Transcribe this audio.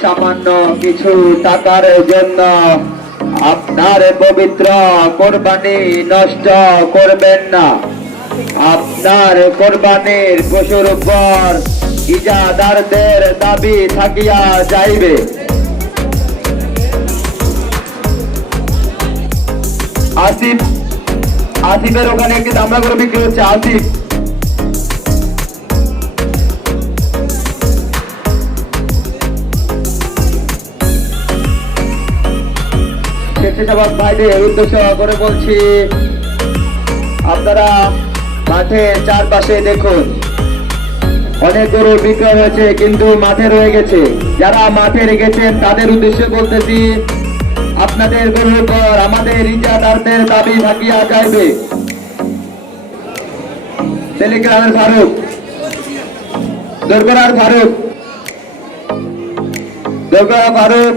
সামান্য কিছু টাকার জন্য আপনার পবিত্র কোরবানি নষ্ট করবেন না। আপনার কোরবানির পশুর উপর ইজাদারদের দাবি থাকিয়া যাইবে। আসিফ আসিফের ওখানে একটি দামড়া করে বিক্রি হচ্ছে আসিফ উদ্দেশ্য করে বলছি, আপনারা মাঠের চারপাশে দেখুন। অনেক গরু হয়েছে, কিন্তু মাঠে রয়ে গেছে। যারা মাঠে রেখেছেন, তাদের উদ্দেশ্যে বলতেছি আপনাদের গরুর পর আমাদের ইজাদারদের দাবি ভাগিয়া যাইবে। টেলিগ্রামের ফারুক দরগরার ফারুক দরগরা ফারুক